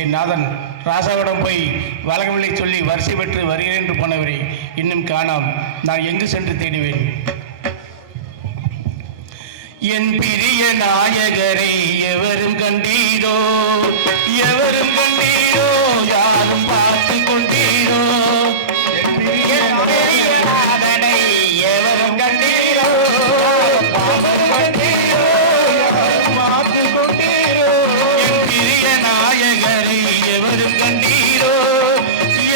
என் நாதன் ராசாவிடம் போய் வழங்கவில்லை சொல்லி வரிசை பெற்று வருகிறேன் என்று போனவரை இன்னும் காணாம். நான் எங்கு சென்று தேடுவேன்? என் பிரிய நாயகரை எவரும் கண்டீரோ, எவரும் கண்டீரோ, யாரும் பார்த்து கொண்டீரோ? என் பிரிய நாதனை எவரும் கண்டீரோ, பார்த்து கொண்டீரோ, யாரும் பார்த்து கொண்டீரோ? என் பிரிய நாயகரை எவரும் கண்டீரோ,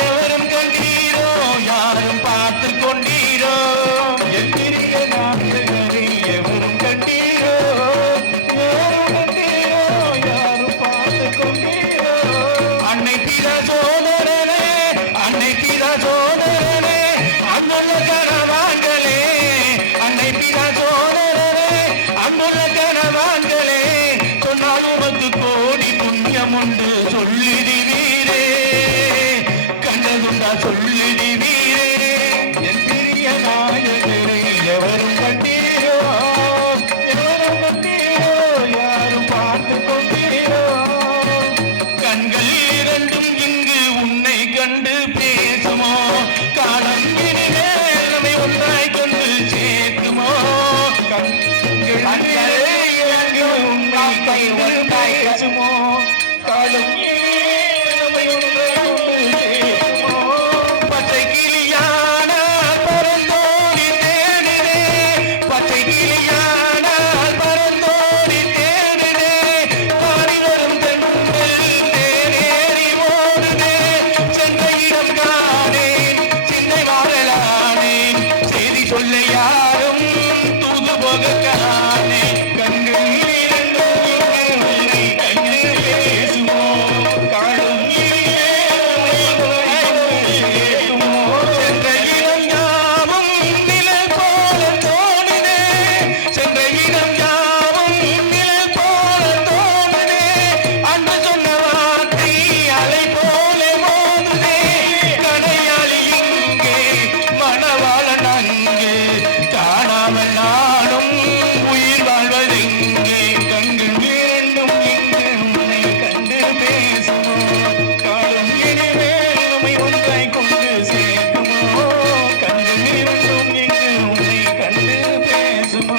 எவரும் கண்டீரோ, யாரும் பார்த்து கொண்டீரோ? என் பிரிய நாயகரை எவரும் கண்டீரோ, அன்னை பிற சோதரனே, அன்னை பிற சோதரனே, அன்புள்ள கணவான்களே, அன்னை பிற சோதரனே, அன்புள்ள கணவான்களே, சொன்னால் உமக்கு கோடி புண்ணியம் உண்டு சொல்லிடுவீரே, கண்டதுண்டா சொல்லிடுவீரே. என் பிரிய நாயகரை எவரும் கண்டீரோ, எவரும் கண்டீரோ, யாரும் பார்த்து கொண்டீரோ? கண்கள் இரண்டும் இங்கு உன்னை கண்டு பேசுமோ, காலம் இனிமேல் நம்மை ஒன்றாய் கொண்டு சேர்க்குமோ? கண்கள் இங்கு உன்னை கண்டு பேசுமோ, காலம் இனிமேல் நம்மை ஒன்றாய் கொண்டு சேர்க்குமோ? பச்சை கிளியானால் பறந்தோடி தேனிலே, பச்சை கிளியானால் பறந்தோடி தேனிலே, பாடி வரும் தென்றல் தேரேறி ஓடுதே, சென்ற இடம் காணேன், சிந்தை வாழலானேன், செய்தி சொல்ல யாரும் தூது போக காணேன். கண்கள் இரண்டும் இங்கு உன்னை கண்டு பேசுமோ, காணும் சேர்க்குமோ? சென்ற இடம் யாவும் நிழல் போல தோணுதே, சென்ற இடம் யாவும் நிழல் போல தோணுதே, அன்று சொன்ன வார்த்தை அலை போல மோதுதே, கடையாளி இங்கே மணவாளன் அங்கே, காணாமல் நானும் உயிர் வாழ்வதெங்கே? கண்கள் இரண்டும் இங்கு உன்னை கண்டு பேசுமோ, காலம் இனிமேல் நம்மை ஒன்றாய் கொண்டு சேர்க்குமோ? கண்கள் இரண்டும் இங்கு உன்னை கண்டு பேசுமோ?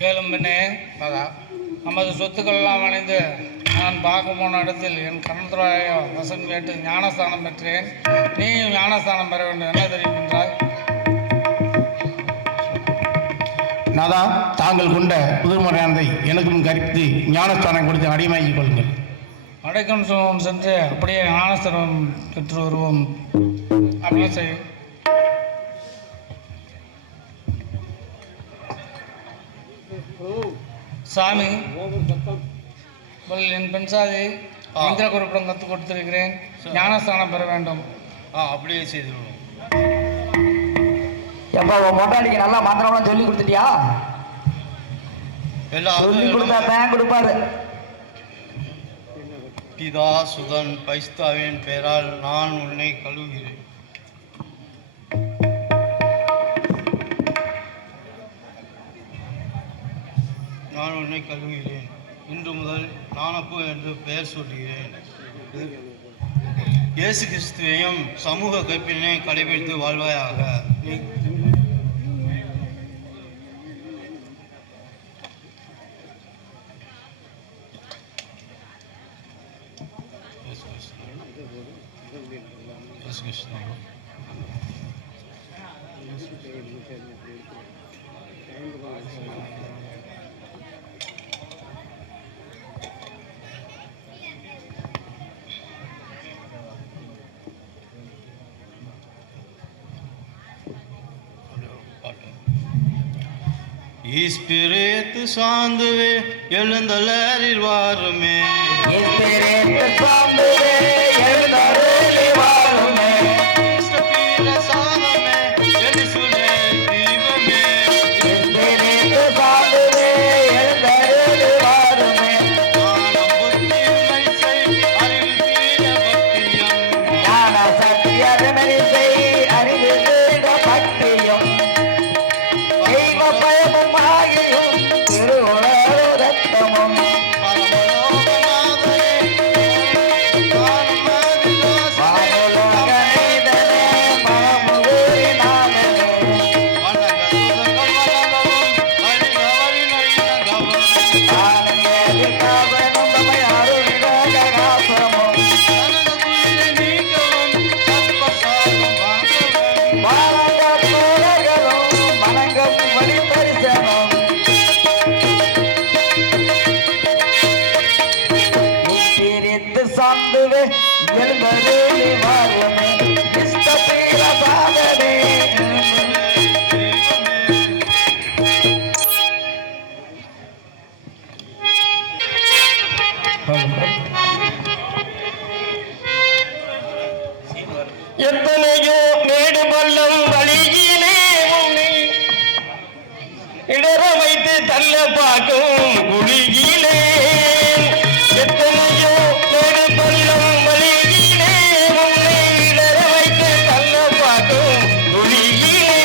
கேளும் பெண்ணே, நமது சொத்துக்கள் எல்லாம் அணைந்து நான் பார்க்க போன இடத்தில் என் கணத்துறைய வசம் கேட்டு ஞானஸ்தானம் பெற்றேன். நீயும் ஞானஸ்தானம் பெற வேண்டும். என்ன தெரிவிக்கின்றாய்? நாதா, தாங்கள் கொண்ட புதுமறையானதை எனக்கும் கருத்து ஞானஸ்தானம் கொடுத்து அடிமையாக்கிக் கொள்ளுங்கள். அடைக்கம் சென்று அப்படியே ஞானஸ்தானம் பெற்று வருவோம். அப்படியே செய். சாமி, என் பெண் சாதி மந்திர குறிப்பிடம் கற்றுக் கொடுத்திருக்கிறேன். ஞானஸ்தானம் பெற வேண்டும். அப்படியே செய்துவிடுவோம். எப்ப உன் மொட்டாளிக்கு நல்லா மந்திரம்லாம் சொல்லி கொடுத்துட்டியா? சொல்லி கொடுத்தா தான் கொடுப்பாரு. பிதா சுதன் பைஸ்தாவின் பெயரால் நான் உன்னை கழுவுகிறேன். நான் உன்னை கழுவுகிறேன். இன்று முதல் நானப்பு என்று பெயர் சொல்கிறேன். இயேசு கிறிஸ்துவையும் சமூக கற்பினை கடைபிடித்து வாழ்வாயாக. Espírito Santo எழுந்தலரில் வாருமே. Espírito Santo எழுந்தலரில் வாருமே. அறிவு பயம் எழுந்தருளி வாருமே இஷ்டபீட சாதனே. எத்தனையோ மேடு பள்ளம் வழியிலே உன்னை இடற வைத்து தள்ள பார்க்கும் குழியிலே. எத்தனையோ மேடு பள்ளம் வழியிலே உன்னை இடற வைத்து தள்ள பார்க்கும் குழியிலே.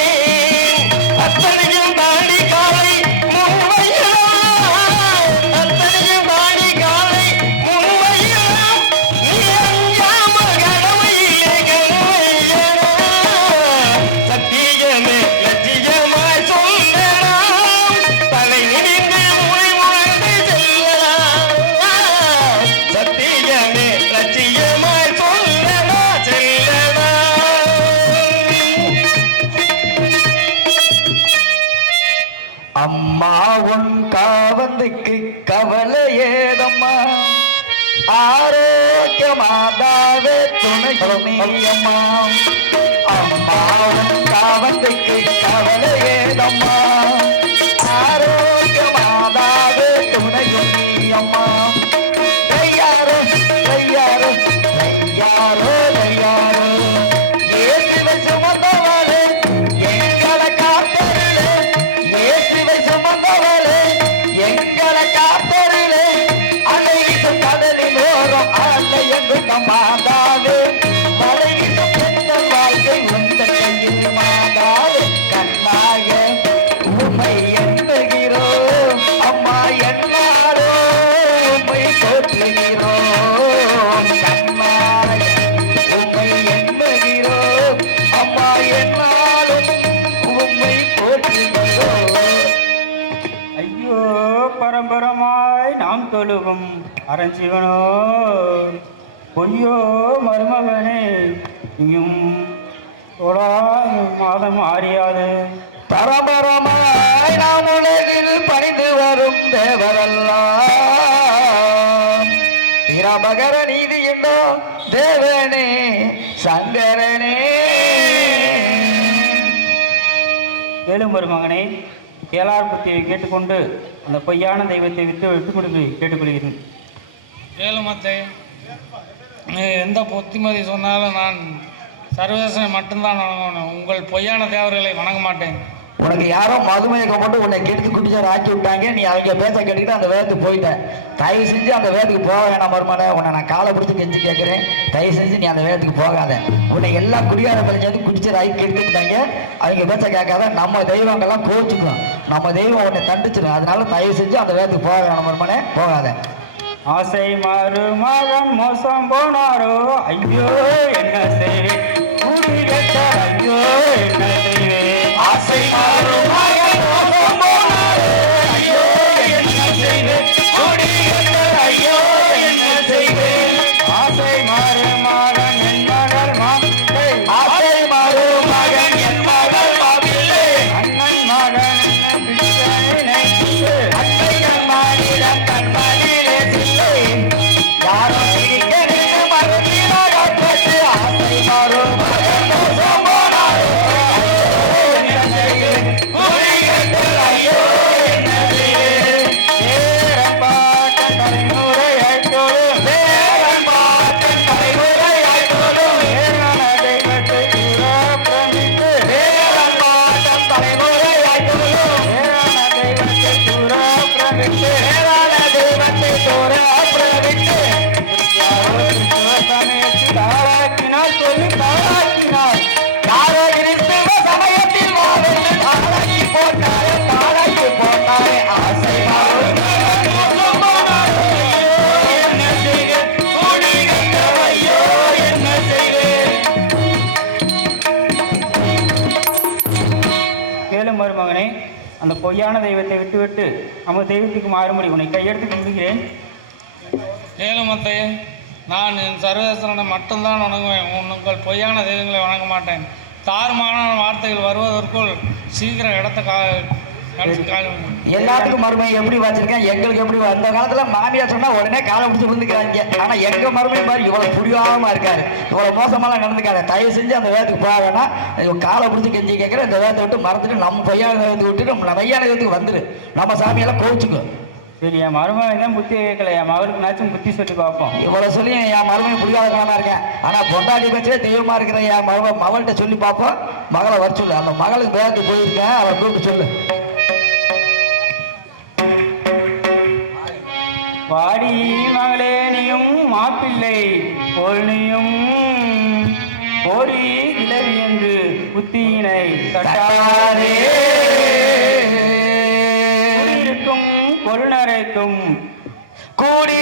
அத்தனையும் தாண்டி காலை முன்வையலாம், அத்தனையும் தாண்டி காலை முன்வையலாம். நீ அஞ்சாமல் கடமையிலே சத்தியமே லட்சியமாய் சொல்லலாம், தலை நிமிர்ந்து மொழி முழந்து செல்லலாம். சத்தியமே லட்சியமாய் சொல்லலாம் செல்லலாம். அம்மா உன் காவந்துக்கு கவலை ஏதம்மா, ஆரோக்கியமாதாவே துணையம்மா. அம்மா உன் காவந்துக்கு கவலை ஏதம்மா, ஆரோக்கியமாதாவே துணையம்மா. தையாரோ தையாரோ தையாரோ தையாரோ ஏசிவை சுமந்தவளே எங்களை காத்தருளே, ஏசிவை சுமந்தவளே எங்களை காத்தருளே. அலையிடும் கடலில் ஓரம் அலை எங்கும் மாதாவே, மலையிடும் பெண்கள் வாழ்க்கை உந்த கையில் மாதாவே. கண்ணாக உம்மை எண்ணுகிறோம் அம்மா, என்னாரோ உம்மை போற்றுகிறோம். கண்ணாக உம்மை எண்ணுகிறோம் அம்மா, என்னாலும் உம்மை போற்றுகிறோம். ஐயோ பரம்பரமாய் நாம் தொழுகும் அரஞ்சிவனோ, பொய்யோ மருமகனே இங்கும் தொழாயும் மாதம் அறியாது. பரபரமாய் நாம் உலகில் பணிந்து வரும் தேவரெல்லாம், பிரபகர நீதி என்னோ தேவனே சங்கரனே. கேளும் மருமகனே, கேளார் புத்தியை கேட்டுக்கொண்டு அந்த பொய்யான தெய்வத்தை விட்டு கொடுத்து கேட்டுக்கொள்கிறேன். ஏழுமத்தை நீ எந்த புத்திமதி சொன்னாலும் நான் சர்வேசனை மட்டும்தான் வணங்கணும். உங்கள் பொய்யான தேவர்களை வணங்க மாட்டேன். உனக்கு யாரோ மதுமயக்கம் போட்டு உன்னை கெடுத்து குட்டிச்சார் ஆக்கி விட்டாங்க. நீ அவங்க பேச கேட்டுக்கிட்டு அந்த வேதத்துக்கு போயிட்ட. தயவு செஞ்சு அந்த வேதத்துக்கு போக வேணாம் மருமனை. உன்னை நான் காலை பிடிச்சி கெஞ்சி கேட்குறேன், தயவு செஞ்சு நீ அந்த வேதத்துக்கு போகாத. உன்னை எல்லா குடியார பழிஞ்சாது குடிச்சார் ஆக்கி கெடுத்துட்டாங்க. அவங்க பேச கேட்காத. நம்ம தெய்வங்கள்லாம் கோச்சுக்கும், நம்ம தெய்வம் உன்னை தண்டிச்சிடும். அதனால தயவு செஞ்சு அந்த வேதத்துக்கு போக வேணாம் மருமனை, போகாத. ஆசை மருமகன் மோசம் போனாரோ, ஐயோ என்ன செய்வேன், கூடி கேட்டார் ஐயோ என்ன செய்வேன். ஆசை மருமகன் மோசம் போனாரோ, ஐயோ என்ன செய்வேன், கூடி கேட்டார் ஐயோ என்ன செய்வேன். ஆசை மருமகன் என் மகள் மாப்பிள்ளை, ஆசை மருமகன் என் மகள் மாப்பிள்ளை, அண்ணன் மகன் என்ன பிச்சை அத்தைகள் மாநிலம் கண்மணிலே சில்லை, யாரோ பிடிக்க நின்று மறுத்தினாக பெற்று. ஆசை மருமகன் மோசம் போனாரோ, ஐயோ என்ன செய்வேன், கூடி கேட்டார் ஐயோ என்ன செய்வேன். ஏறப்பாட்ட தலைமுறையைத் தொழும் வேலம்பாட்டன் தலைமுறையாய் தொழும் ஏறான தெய்வத்தை புறக்கணித்து, வேலம்பாட்டன் தலைமுறையாய் தொழும் ஏறான தெய்வத்தை புறக்கணித்து, வேளாண தெய்வத்தை தோற அப்புறவிட்டு சமயத்தில் ஆளாக்கினார் சொல்லி தாளாக்கினார். யாரோ கிறிஸ்துவ சமயத்தில் வாழ்ந்து தாளாக்கி போட்டாரே, தாளாக்கி போட்டாரே. ஆசை மருமகன் மோசம் போனாரோ, ஐயோ என்ன செய்வேன், கூடி கேட்டார் ஐயோ என்ன செய்வேன். கேளு மருமகனே, அந்த பொய்யான தெய்வத்தை விட்டுவிட்டு நம்ம தெய்வத்துக்கு மாறும்படி உன்னை கையெடுத்து கும்பிடுகிறேன். ஏழுமத்தை நான் என் சர்வேஸ்வரனை மட்டும்தான் வணங்குவேன். உங்கள் பொய்யான தெய்வங்களை வணங்க மாட்டேன். தாறுமான வார்த்தைகள் வருவதற்குள் சீக்கிரம் இடத்த எல்லாத்துக்கும் மருமை எப்படி வச்சிருக்கேன், எங்களுக்கு எப்படி அந்த காலத்துல மாமியார் சொன்னா உடனே காலை பிடிச்சி விழுந்துக்கிறாங்க. ஆனா எங்க மருமை மாதிரி இவ்வளவு புடிவாம இருக்காரு, இவ்வளவு மோசமாலாம் நடந்துக்காரு. தயவு செஞ்சு அந்த வேதத்துக்கு போக வேணாம். காலை பிடிச்சி கெஞ்சி கேட்கிற இந்த வேதத்தை விட்டு மறந்துட்டு நம்ம பொய்யான வேதத்தை விட்டு நம்ம நவையான வேதத்துக்கு வந்துரு. நம்ம சாமியெல்லாம் கோவிச்சுக்கும். சரி, என் மருமகன் தான் புத்தி கேட்கல, என் மகளுக்கு நாச்சும் புத்தி சொல்லி பார்ப்போம். இவ்வளவு சொல்லி என் மருமகை புரியாதவனா இருக்கேன். ஆனா பொண்டாட்டி பட்சே தெய்வமா இருக்கிற என் மகள்கிட்ட சொல்லி பார்ப்போம். மகளை வர சொல்லு. அந்த மகளுக்கு வேதத்துக்கு போயிருக்கேன், அவளை கூப்பிட்டு சொல்லு. வாடி மகளே நீயும் மாப்பிள்ளை போல்னியும் ஓடி கிளறி என்று புத்தியினை தட்டாதே. இருக்கும் கொழுநரைக்கும் கூடி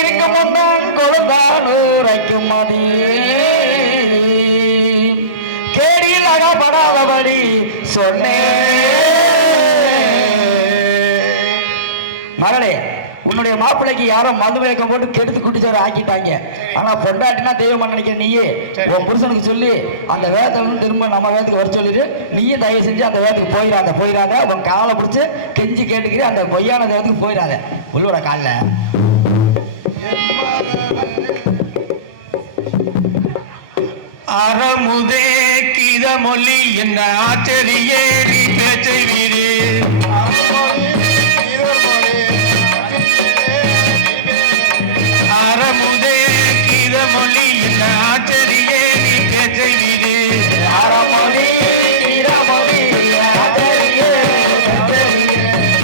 இருக்கும் முன்னான் கொழுந்தானூரைக்கும் மதியே கேடியில் அகப்படாதபடி சொன்னேன். மகளே, உன்னுடைய மாப்பிள்ளைக்கு யாரோ மதுமயக்கம் போட்டு கெடுத்து குட்டிச்சாரு ஆக்கிட்டாங்க. ஆனா பொண்டாட்டினா தெய்வம் நினைக்கிற நீயே உன் புருஷனுக்கு சொல்லி அந்த வேதத்தை வந்து திரும்ப நம்ம வேதத்துக்கு வர சொல்லிட்டு நீயே தயவு செஞ்சு அந்த வேதத்துக்கு போயிடாத. உன் காலை பிடிச்சி கெஞ்சி கேட்டுக்கிறேன், அந்த பொய்யான வேதத்துக்கு போயிடாத. உள்ளோட காலில் அறமுதே கிதமொழி என்ற ஆச்சரியே நீ பேச்சை வீடு. அறமுதே கிதமொழி என்ற ஆச்சரியே நீ பேச்சை வீடு. அறமொழி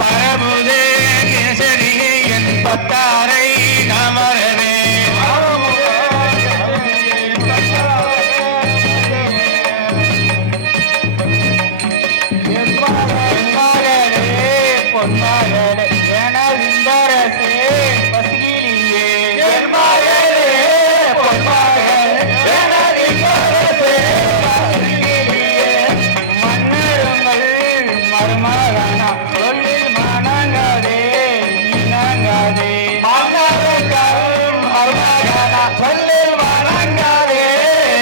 பரமுதே கேசரியே என் பத்தாரை நாமரவே. பொன்மகளே என விந்தரசே பசியிலேயே மன்னருங்கள் மருமகனா சொல்லில் மணங்காதே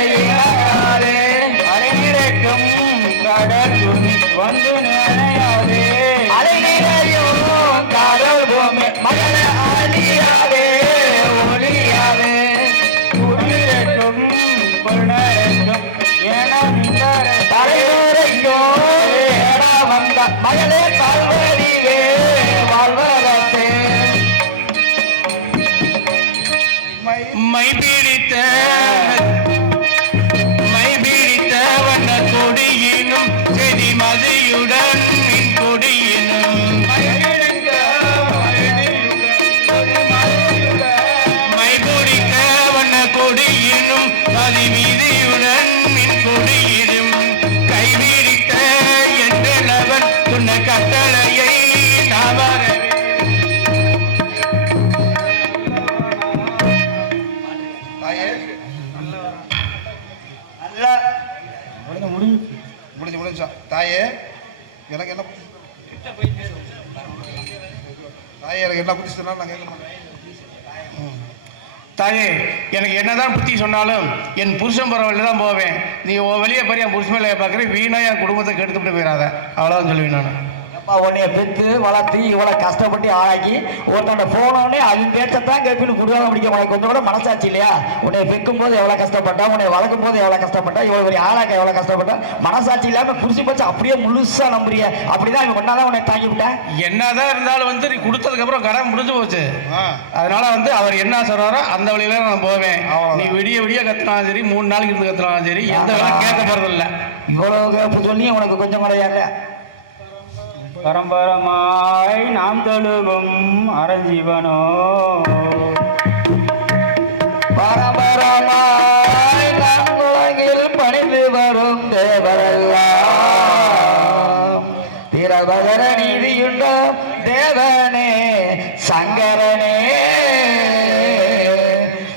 நீங்காதே. அரைநிறைக்கும் கடல் துணி வந்து நினையாதே. குடிரட்டும் பொருணரட்டும் என மகளே பல்வடிவே வாழ்வதே மை பிடித்த வண்ண கொடியினும் செடி மதியுடன் மின் கொடியினும் மை பிடித்த வண்ண கொடியினும் அதிவிதியுடன் மின் கொடியினும் கைவிடித்த என்றவன் சொன்ன கட்டளையை நாமரவே. முடிஞ்சா தாயே எனக்கு என்ன புத்தி சொன்னாலும் நான் கேட்க மாட்டேன். தாயே, எனக்கு என்னதான் புத்தி சொன்னாலும் என் புருஷன் பரவாயில்ல தான் போவேன். நீ வெளியே பாரு, என் புருஷன் மேலே பார்க்குறேன், வீணா என் குடும்பத்தை கெடுத்துட்டு போயிடாத. அவ்வளோதான் சொல்லுவேன் நான். உன்னைய பெற்று வளர்த்து இவ்வளவு கஷ்டப்பட்டு ஆளாக்கி ஒருத்தோட போனோடனே அவன் பேச்சத்தான் கேட்பு புடுவாங்க பிடிக்க உனக்கு கொஞ்சம் கூட மனசாட்சி இல்லையா? உன்னை பெக்கும் போது எவ்வளவு கஷ்டப்பட்டா, உன்னை வளர்க்கும் போது எவ்வளவு கஷ்டப்பட்டா, இவ்வளவு பெரிய ஆளாக்க எவ்வளவு கஷ்டப்பட்டா, மனசாட்சி இல்லாம புரிச்சு போச்சு அப்படியே முழுசா நம்புறிய. அப்படிதான் இவன் ஒன்னாதான் உன்னை தாங்கி விட்டேன். என்னதான் இருந்தாலும் வந்து நீ கொடுத்ததுக்கு அப்புறம் கடன் முடிஞ்சு போச்சு. அதனால வந்து அவர் என்ன சொல்றாரோ அந்த வழியில நான் போவேன். நீ விடிய விடிய கத்துனாலும் சரி, 3 நாளைக்கு இருந்து கத்துனாலும் சரி, எந்த வேலை கேட்க போறது இல்லை. இவ்வளவு சொல்லி உனக்கு கொஞ்சம் கிடையாது. பரம்பரமாய் நாம் தொழுகும் அரஞ்சீவனோ பரம்பரமாய் நாம் உலகில் பணிந்து வரும் தேவரெல்லாம் திரவதர நீதியுண்ட தேவனே சங்கரனே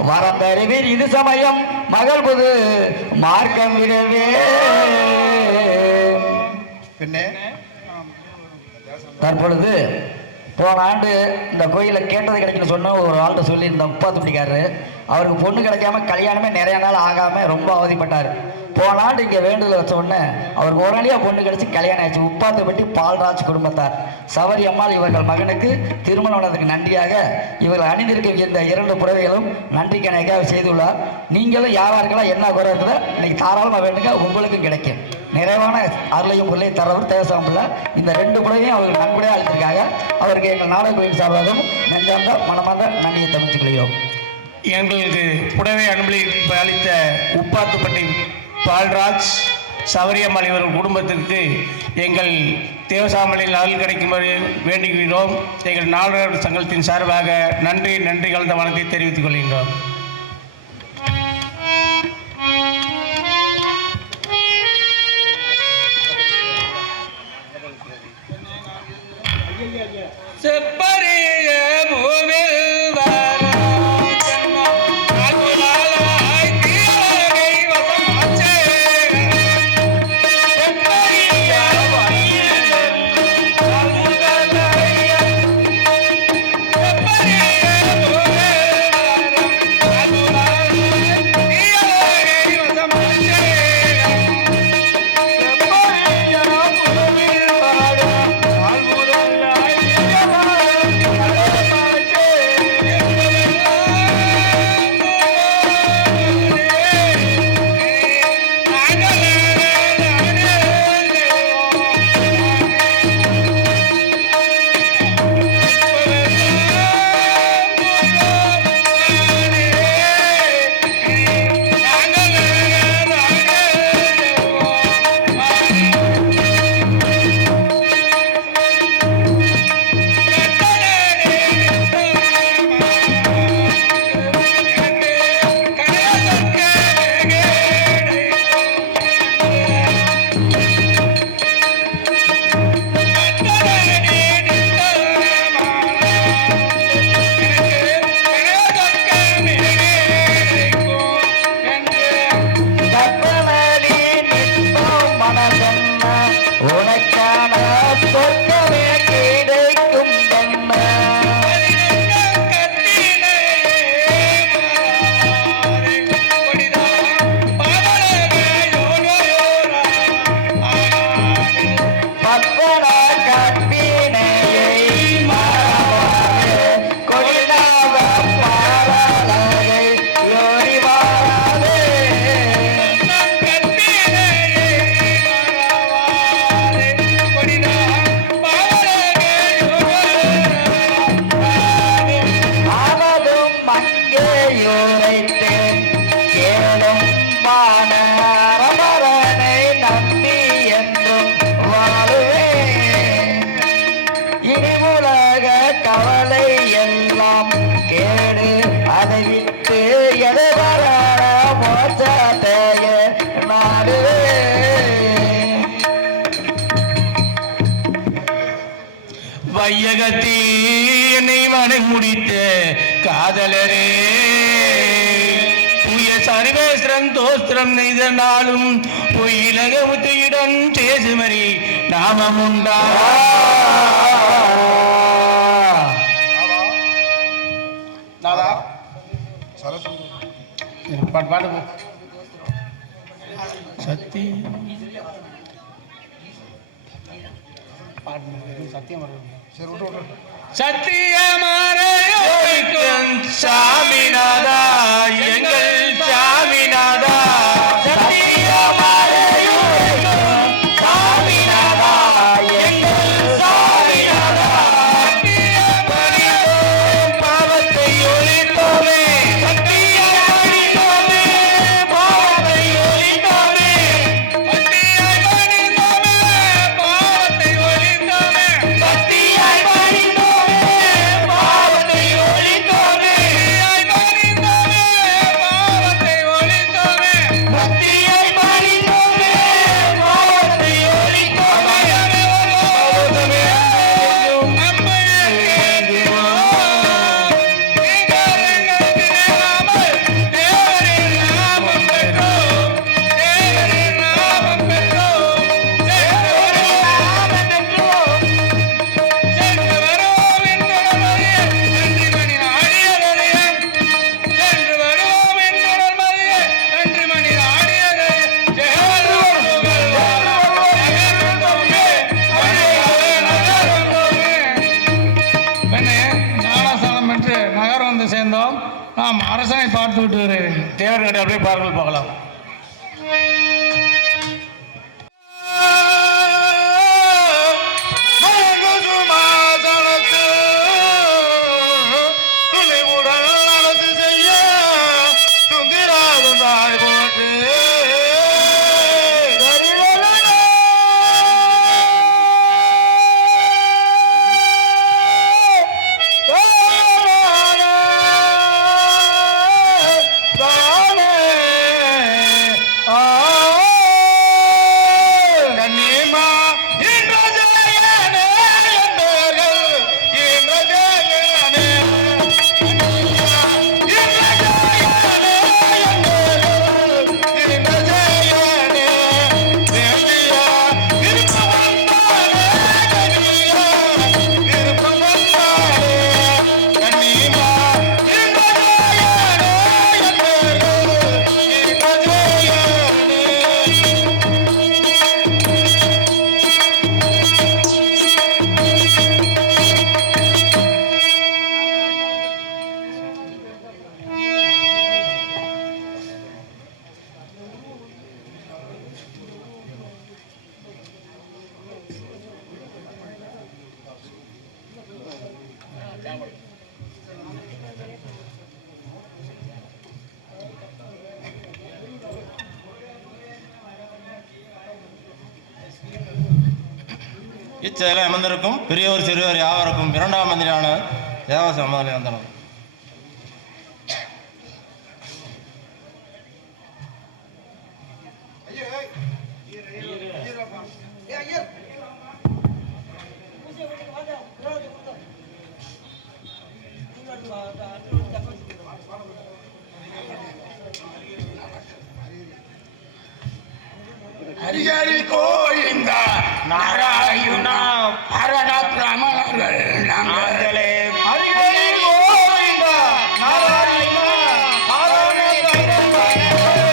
வரந்தறிவீர் இது சமயம் மகள் புது மார்க்கம் விடவே. பெண்ணே, தற்பொழுது போன ஆண்டு இந்த கோயிலை கேட்டது கிடைக்கல சொன்ன ஒரு ஆள்கிட்ட சொல்லியிருந்த முப்பாத்துப்படிக்காரரு, அவருக்கு பொண்ணு கிடைக்காம கல்யாணமே நிறைய நாள் ஆகாமல் ரொம்ப அவதிப்பட்டார். போன ஆண்டு இங்கே வேண்டுதல் வச்ச உடனே அவருக்கு உடனடியாக பொண்ணு கிடைச்சி கல்யாணம் ஆயிடுச்சு. உப்பாத்துப்பட்டி பால்ராஜ் குடும்பத்தார் சவரி அம்மாள் இவர்கள் மகனுக்கு திருமணம் ஆனதுக்கு நன்றியாக இவர்கள் அணிந்திருக்க இந்த 2 புடவைகளும் நன்றி கணக்காக செய்துள்ளார். நீங்களும் யாராருக்கெல்லாம் என்ன குறை இருக்குதோ இன்னைக்கு தாராளமாக வேண்டுங்க, உங்களுக்கும் கிடைக்கும். நிறைவான அருளையும் பொருளையும் தரவர் தேவசாம்பிள்ள இந்த 2 புடவையும் அவர்கள் நன்கொடையாக அளித்திருக்காங்க. அவருக்கு எங்கள் நாடக கோயில் சார்பாகவும் நெஞ்சார்ந்த மனமார்ந்த நன்றியை தெரிவித்துக் கொள்கிறோம். எங்களுக்கு புடவை அனுமதி அளித்த உப்பாத்துப்பட்டி பால்ராஜ் சவரியம்மாள் இவர்கள் குடும்பத்திற்கு எங்கள் தேவசாமலில் அருள் கிடைக்கும்படி வேண்டுகிறோம். எங்கள் நாடக சங்கத்தின் சார்பாக நன்றி கலந்த வணக்கத்தை தெரிவித்துக் கொள்கின்றோம். செப்பரிய மூவில் வையகத்தில் என்னை மனம் முடித்த காதலரே, புய சர்வேஸ்வரன் தோஸ்திரம் நெய்த நாளும் பொய்யிலக முத்தையுடன் சேசுமரி நாமம் உண்டா. சத்தி சத்தியம் சத்தியமாரையோய்க்கும் சாமிநாதா, எங்கள் சாமிநாதா. சத்தியமாரையோய்க்கும் சாமிநாதா, எங்கள் சாமிநாதா. பாவத்தை ஒழித்தோமே, சத்தியமளித்தோமே, பாவத்தை ஒழித்தோமே, சத்தியாய் பணிந்தோமே, பாவத்தை ஒழித்தோமே, சத்தியாய் பணிந்தோமே, பாவத்தை ஒழித்தோமே. ஆமாம், அரசனை பார்த்து விட்டு வருகிறேன். தேவர்கிட்ட அப்படியே பாருங்கள், பார்க்கலாம். இச்செயலை அமர்ந்திருக்கும் பெரியவர் சிறுவர் யாவருக்கும் 2ஆம் மந்திரியான தேவச முதலில் வந்தனர். ஹரிஹரி கோவிந்தா நாராயண ஹரண பிராமணர்கள் நாங்களே. ஹரிஹரி கோவிந்தா நாராயண ஹரண பிராமணர்கள்.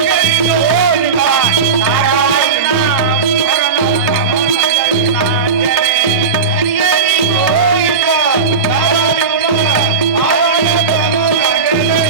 ஹரிஹரி கோவிந்தா நாராயண ஹரண பிராமணர்கள் நாங்களே. ஹரிஹரி கோவிந்தா நாராயண ஹரண பிராமணர்களே.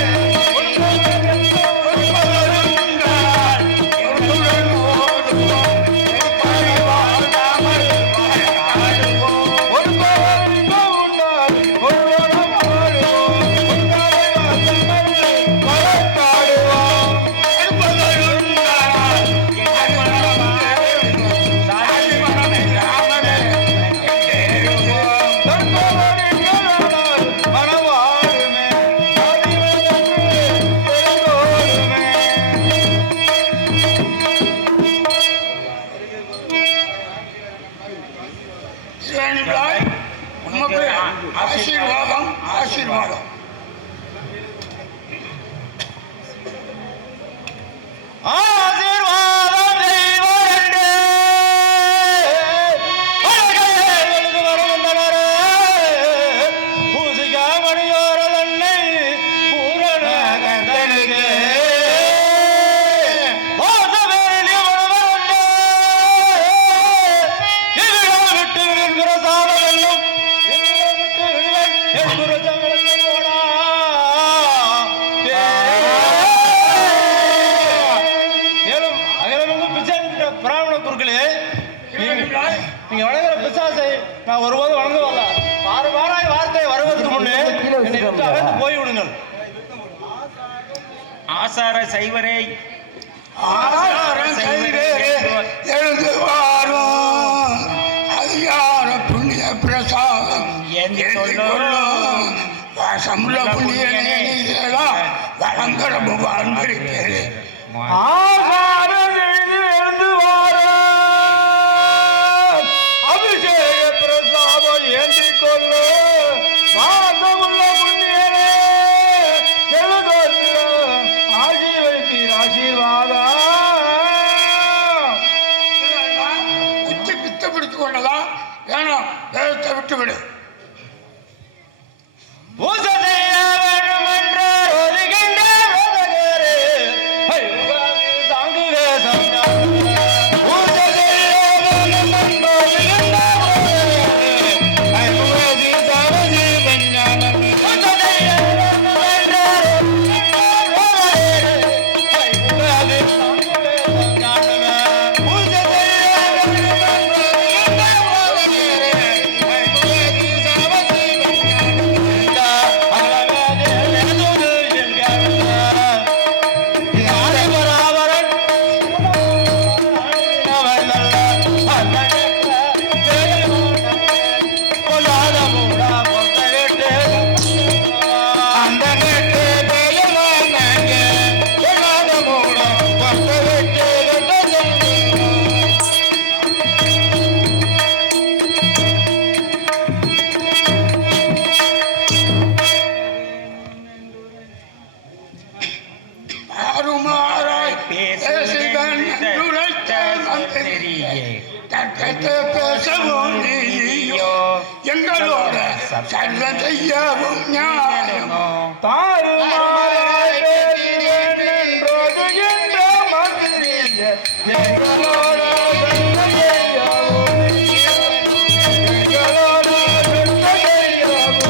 உமக்கு ஆசீர்வாதம் ஆசீர்வாதம். ஆசீர்வாதம் செய்வரண்டே அழகையே வருவந்தனரே பூசிகா மணியோரல் அன்னை பூரண கந்தனுக்கே வாசவேலி வருவரண்டே இதில் விட்டு விடுகிற சாதமெல்லாம் இதில் விட்டு விடுவன் என்கிற சமலத்தோடா பிராமண குருக்களே, நீங்க வணங்குற பிசாசை நான் ஒருபோது வணங்க வரல. வாராய் வார்த்தை வருவதற்கு முன்னே என்னை விட்டு அகன்று போய்விடுங்கள். ஆசார சைவரே எழுந்து வாரும் அதிகார புண்ணிய பிரசாதம் என்று சொல்லும் வாசமுள்ள புண்ணிய வழங்குற வாழ்ந்திருக்கிறேன். உச்சி பித்த பிடித்து கொள்ளலாம். வேணாம், வேதத்தை விட்டு விடு. பூஜை செய்ய வேண்டும் என்று ஒதுகின்ற உலகரே, தாங்கு வேதம் பூஜை செய்ய வேண்டும் என்று ஒதுகின்ற உலகரே, பூஜை செய்ய வேண்டும் எங்களோட சர்வ செய்யவும் நியாயம் தாறுமாறாய் பேசினேன் என்றோடு என்ற மகிழ்ச்சிய எங்களோட சர்வ செய்யவும் எங்களோட சர்வ செய்யவும்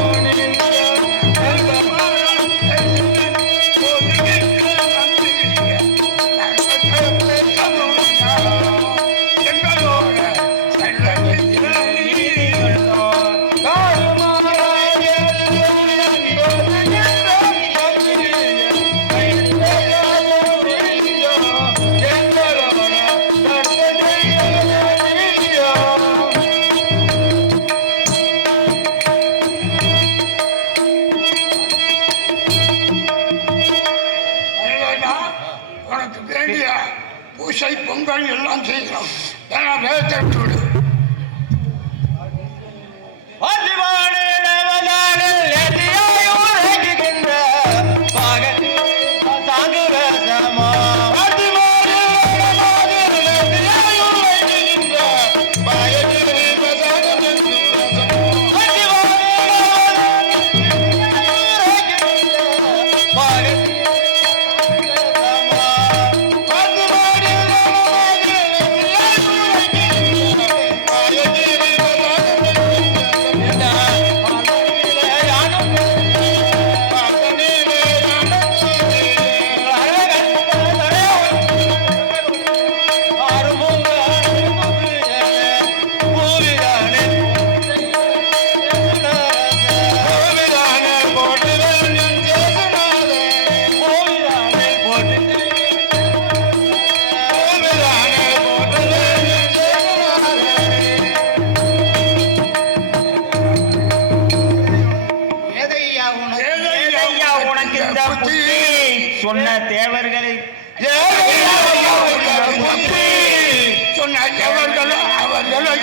உனக்கு வேண்டிய பூசை பொங்கல் எல்லாம் செய்கிறோம். ஏன்னா வேலை விடு. சொன்ன தேவர்களை சொன்ன எவர்களும் அவர்களும்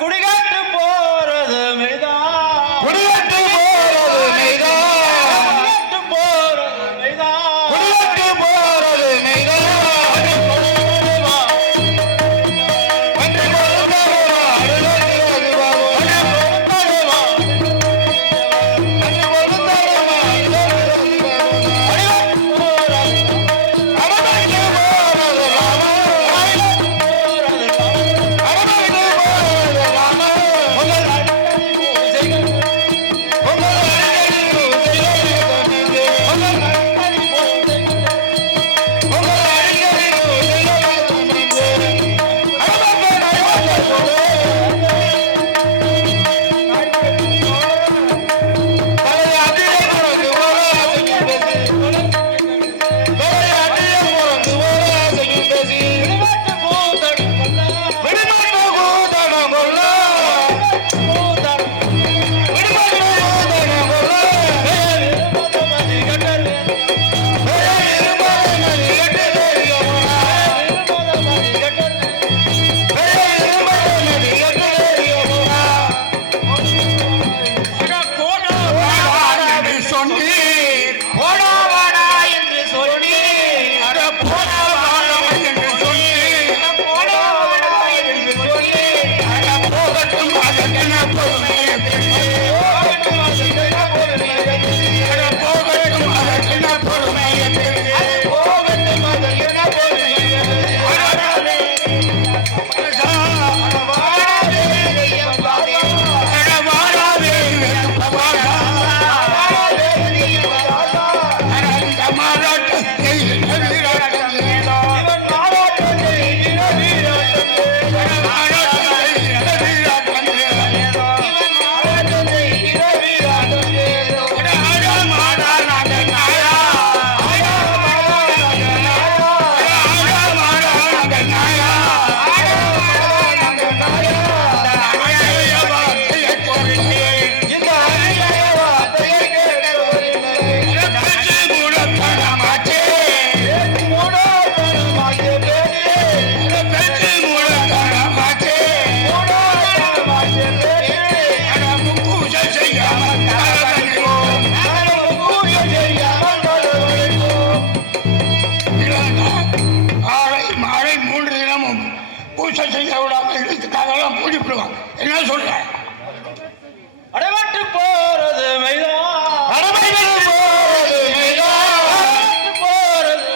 குடிகாட்டு போறது மெய்தான் Rama பூசை செய்ய விடாம இழுத்துக்காகலாம் பூடிப்பிடுவான். என்ன சொல்ற? அடைபட்டு போறது மைதான், அடைபட்டு போறது மைதான், போறது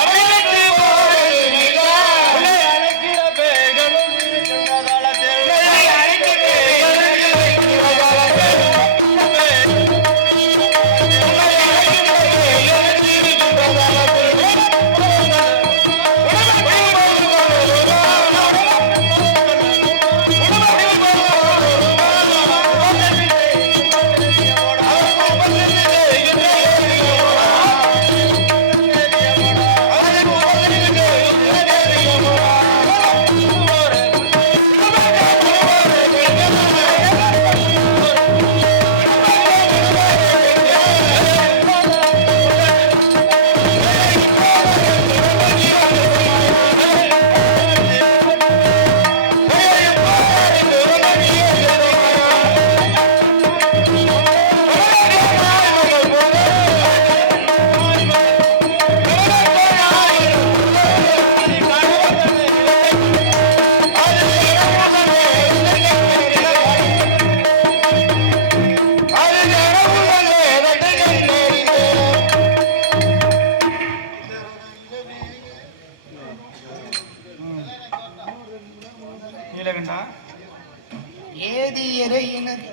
அடைபட்டு போறது மைதான். உன்னை அழைக்கிற பேய்களும் இருக்கின்ற காலத்தில், உன்னை அழைக்கிற பேய்களும் இருக்கின்ற காலத்தில், நீலகண்டா ஏதி இறையினர்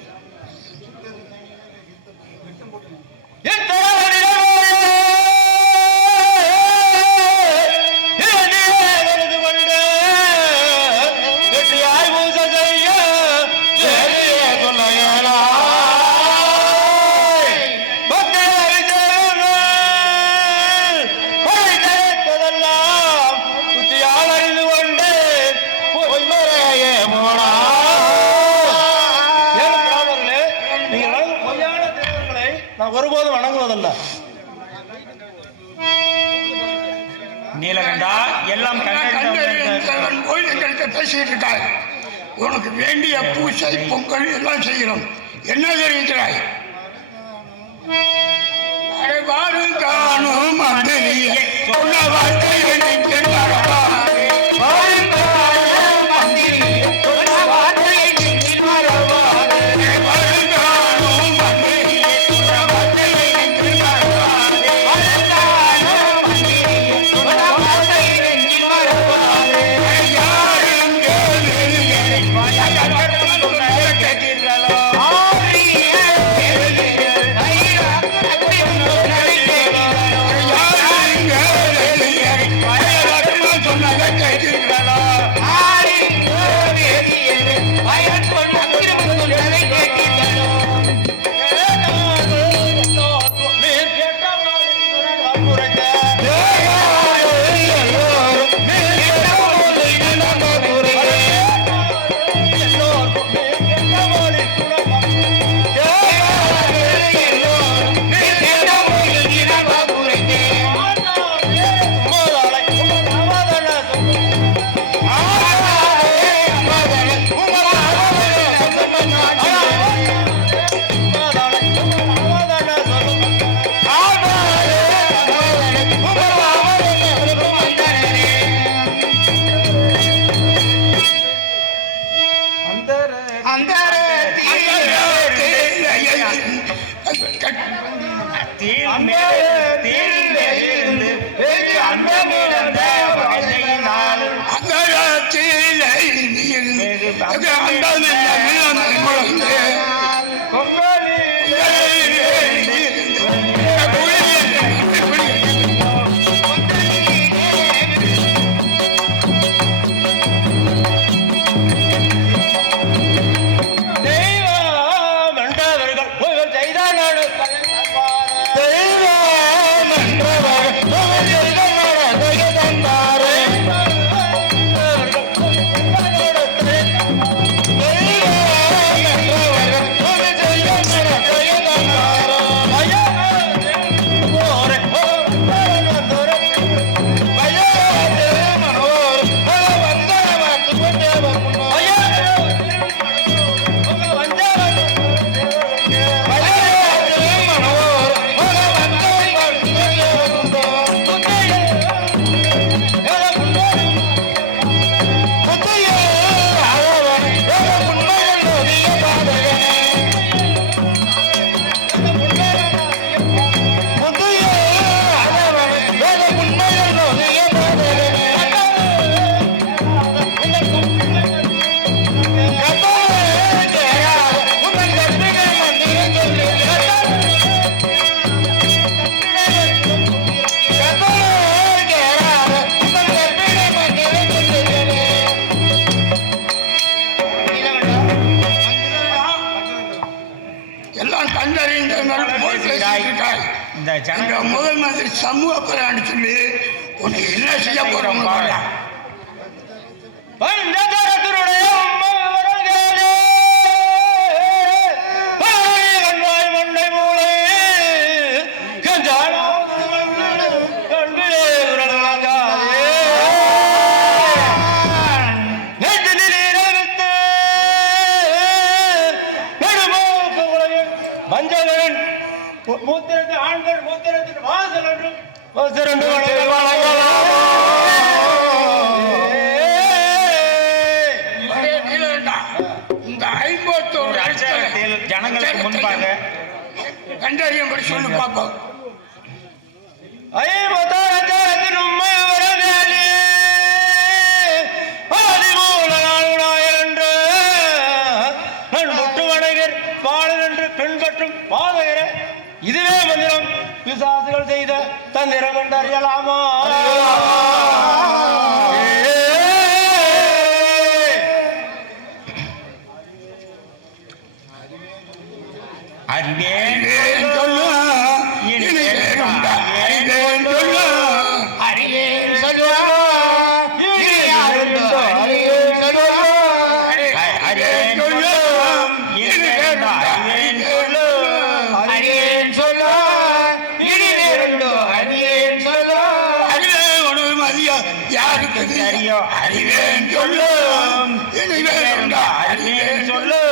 நான் ஒருபோதும் வணங்குவதல்ல. நீலகண்டா எல்லாம் கண்டறிந்தவன் போய் எங்கள்கிட்ட பேசிட்டு இருக்காய். உனக்கு வேண்டிய பூசை பொங்கல் எல்லாம் செய்கிறோம். என்ன தெரிவிக்கிறாய்? அடைவாரும் காணும் மந்திரிய சொன்ன வார்த்தை அந்த எல்லாம் கண்டறிந்தால் போய் பேசிட்டாய். இந்த முதல் மந்திரி சமூக பிரான்னு சொல்லி உனக்கு என்ன செய்ய போறோம் மஞ்சள் மூத்திரத்து ஆண்கள் மூத்திரத்தின் வாசல் என்றும் இந்த 51 ஜனங்களுக்கு முன்பாக கண்டறியும்படி சொல்லி பார்ப்போம். இதுவே மந்திரம் பிசாசுகள் செய்த தந்திரம் என்று அறியலாமா? அறிவேன் சொல்லும் அறிவேன் சொல்லும் அறிவேன் சொல்லும்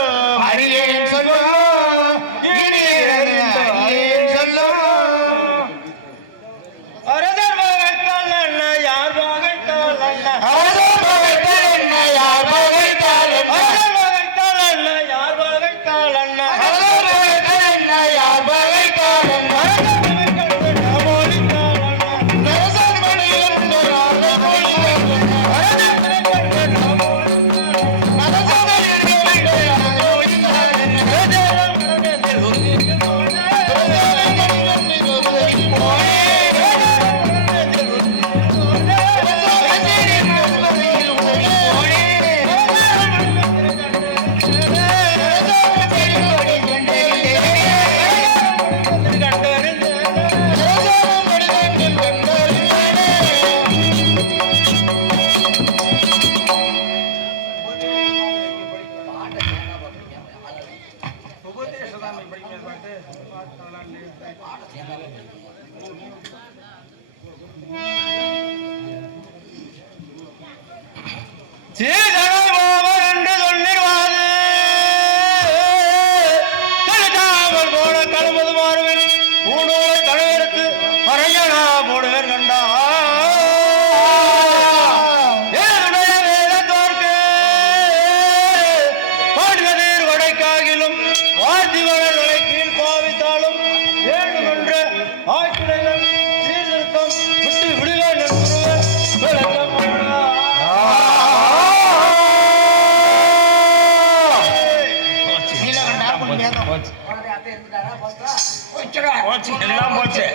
போச்சுடா. போச்சு, எல்லாம் போச்சு.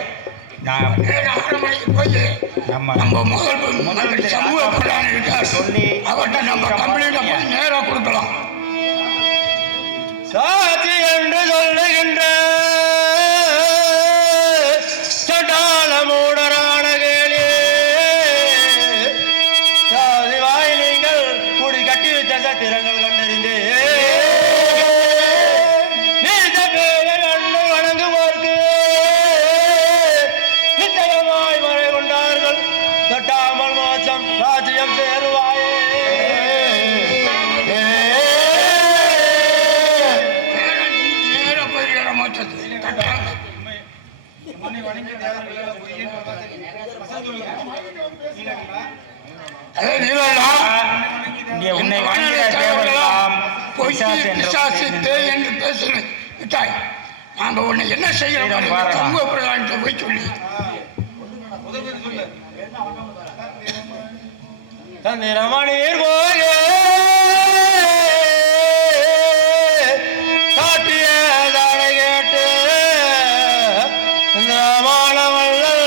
நான் நேரா 6 மணிக்கு போய் நம்ம முதல் சமூக பிரதானி இருக்கார் சொல்லி அவர்கிட்ட நம்ம கம்ப்ளைண்ட்டை போய் நேராக கொடுக்கலாம். சாட்சி என்று சொல்லுகின்ற சட்டால மூடரான கேளே சாதி வாய் நீங்கள் கூடி கட்டி வைத்த சத்திரங்கள் கண்டறிந்து நீண்ட பேரை கண்டு வணங்குவோர்க்கு நிச்சயமாய் மறை கொண்டார்கள் தட்டாமல் மோசம் ராஜ்யம் சேருவாயே. நேராக போய் மாற்றது கட்டாங்க. அதே நீங்களா இங்கே உன்னை வணங்குகிற தேவரெல்லாம் பிசாசு என்று பிசாசித்தே என்று பேசுகிறேன் விட்டாய். நாங்க உன்னை என்ன செய்யறோம் சமூக பிரதானத்தை போய் சொல்லி தந்திரமணீர் போலே காட்டியதானை கேட்டு இந்த மாணவர்கள்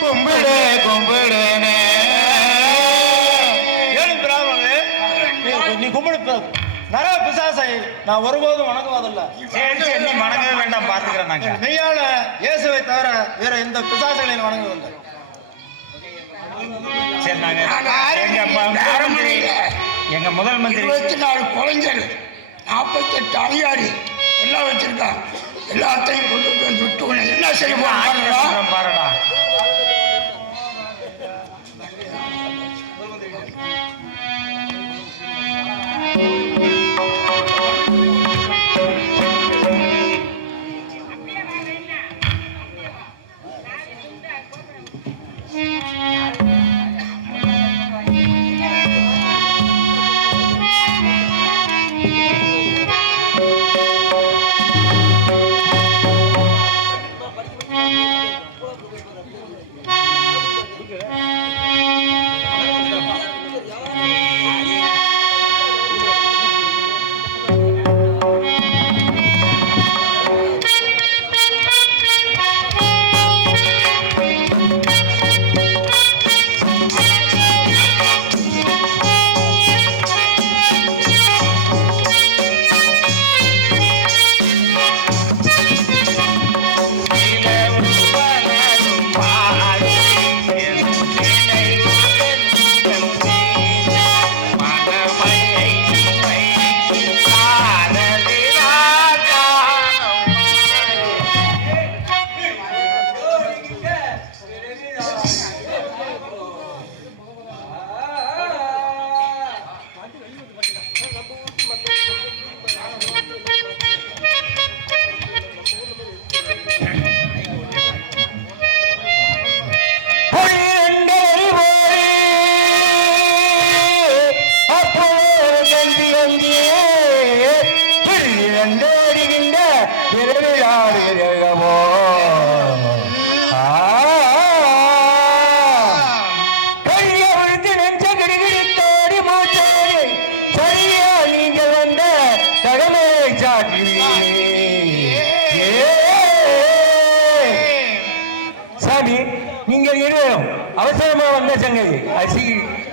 கும்பிடு கும்பிடுனே. நீ கும்பிடு நர பிசாசை நான் ஒருபோதும் வணங்குவதில்லை. சரி சரி, நீ வணங்கவே வேண்டாம், பார்த்துக்கிறேன் நாங்க. மெய்யான இயேசுவை தவிர வேற எந்த பிசாசுகளையும் வணங்குவதில்லை. சரி, நாங்க எங்க முதல் மந்திரி 24 குழந்தைகள் 48 அதிகாரி எல்லாம் வச்சிருக்கான். எல்லாத்தையும் கொண்டு போய் விட்டு உன்னை என்ன செய்ய போறாங்க பாருடா. சாமி, நீங்கள் இருவரும் அவசரமா வந்த சங்கதி அது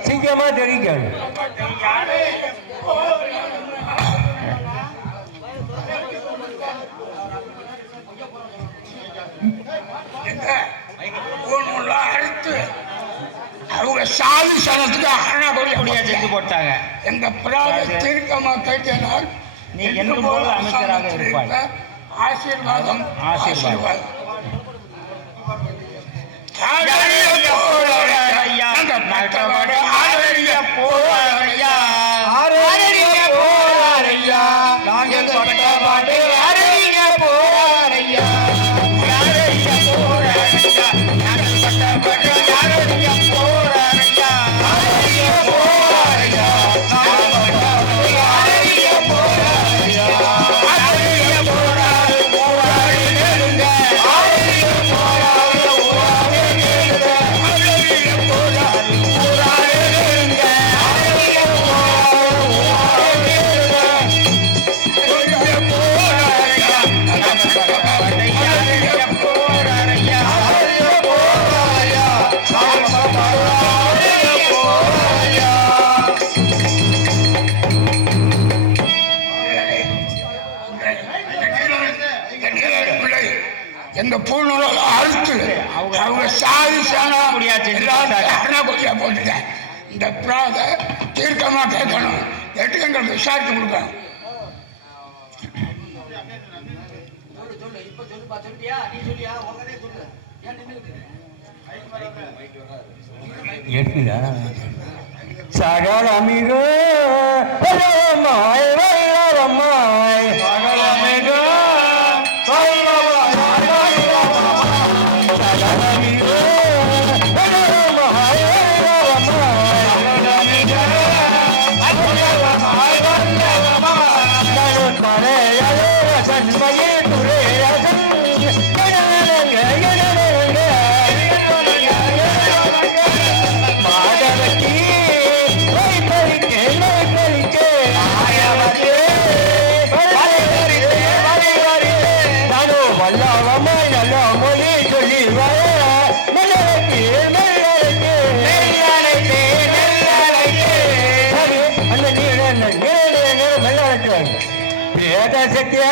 சீக்கிரமா தெரிவிக்கணும். அடுத்து அவங்க சாதி சனத்துக்கு அரணாபடியா செஞ்சு போட்டாங்க. எங்க பிராத தீர்க்கமா கேட்டால் நீ என்று போல அமைச்சராக இருப்பாய். ஆசீர்வாதம் ஆசீர்வாதம். போராடுங்க எங்க பூநூலை அழுத்து அவங்க சாதி கொடியா போட்டுட்டேன். இந்த பிராத தீர்க்கமா கேட்கணும், கேட்டு எங்களுக்கு விசாரித்து கொடுக்கணும். சகல அமிகோ வல்லமாய் வல்லமாய் சகல அமிகோ சத்யா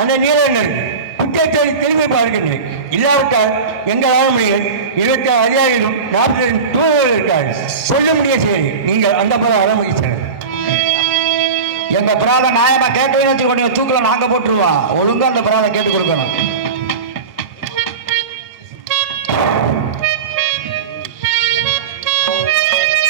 அந்த நீலங்கள் குற்றத்தை திரும்பி பார்க்கின்றேன். இல்லாவிட்டால் எங்களால் முடியும் 26 அதிகாரிகளும் 42 தூதர்கள் இருக்கார்கள். சொல்ல முடிய செய்தி நீங்கள் அந்த படம் ஆரம்பிச்சனர். எங்க பிராத நியாயமா கேட்டீங்கன்னு வச்சுக்கோ, தூக்கில நாங்க போட்டுருவோம். ஒழுங்கா அந்த பிராத கேட்டு கொடுக்கணும்.